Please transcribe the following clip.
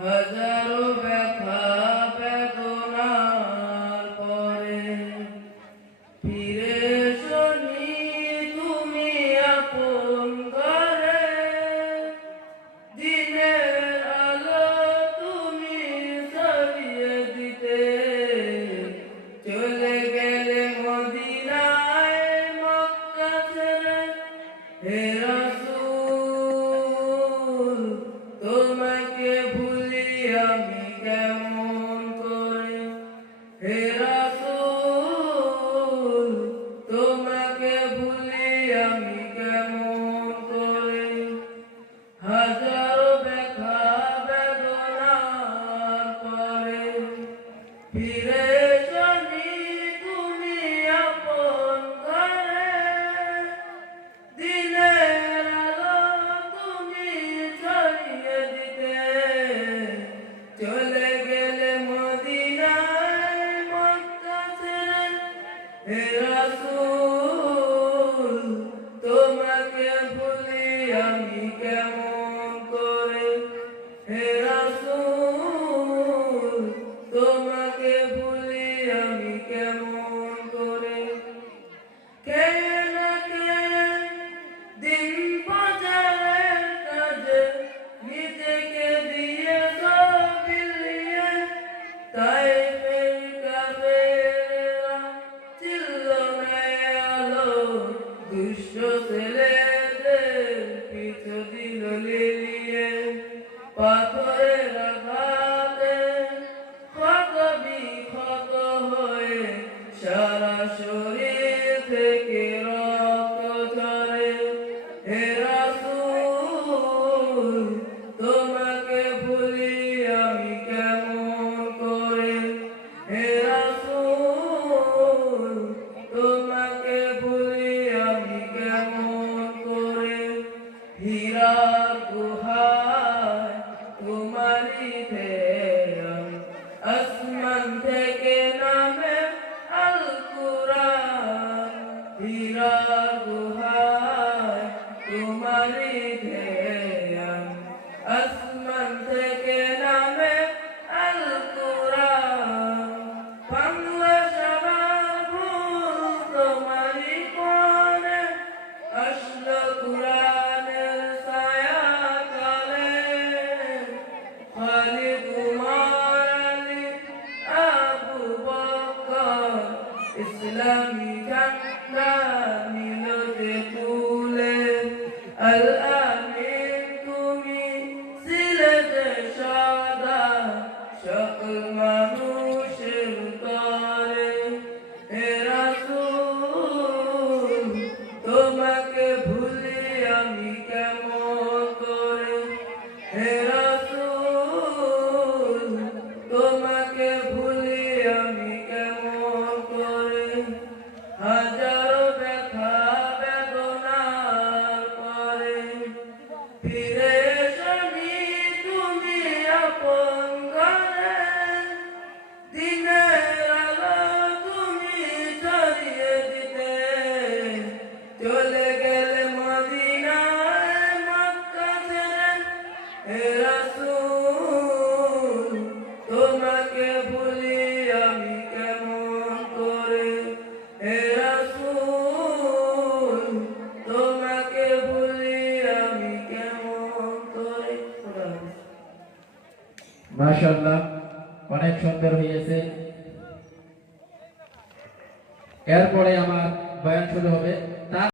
হাজারো ব্যথা বেদনার পরে ফিরে এসোনি তুমি আপন ঘরে। দিনের আলো তুমি ছড়িয়ে দিতে চলে গেলে মদিনায় মক্কা ছেড়ে। হে রাসূল তোমাকে ভুলি আমি কেমন করে। হে রাসূল তোমাকে ভুলি আমি কেমন করে। হাজারো ব্যথা বেদনার পরে ফিরে এসোনি তুমি আপন ঘরে। দিনের আলো তুমি ছড়িয়ে দিতে চলে গেলে মদিনায় মক্কা ছেড়ে। হে রাসূল তোমাকে ভুলি আমি কেমন করে। হে রাসূল তোমাকে ভুলি আমি কেমন করে। কে না কে দিন বাজারের কাজে নিজেকে দিয়ে বিলিয়ে তাইফের কাফেরেরা ছিল না আলো। দুষ্ট ছেলেদের পিছু দিল লিলিয়ে পাথরের আঘাতে ক্ষত বিক্ষত হয়ে সারা শরীর থেকে রক্ত ঝরে। হে রাসূল তোমাকে ভুলি আমি কেমন করে। হে রাসূল তোমাকে ভুলি আমি কেমন করে। হীরার গুহায় তোমারই ধ্যান আসমান থেকে নামে আল কুরআন। হীরার গুহায় তোমারই ধ্যান আসমান থেকে নামে আল কুরআন। বাংলা সবার ভুল তোমারই পরে আসলো কুরআনের ছায়া তলে। খালিদ উমর আলী আবু বকর ইসলামী ঝান্ডা নিল যে তুলে। আল আমিন তুমি ছিলে যে সদা সকল মানুষের তরে। হে রাসূল তোমাকে ভুলি আমি কেমন করে। হে রাসূল তোমাকে ভুলি আমি কেমন করে। হাজারো ব্যথা বেদনার পরে ফিরে এসোনি তুমি আপন ঘরে। দিনের আলো তুমি ছড়িয়ে দিতে চলে গেলে মদিনায় মক্কা ছেড়ে। হে রাসূল তোমাকে ভুলি আমি কেমন করে। হে রাসূল তোমাকে ভুলি আমি কেমন করে। মাশাআল্লাহ, অনেক সুন্দর হয়েছে। এরপরে আমার বয়ান শুরু হবে।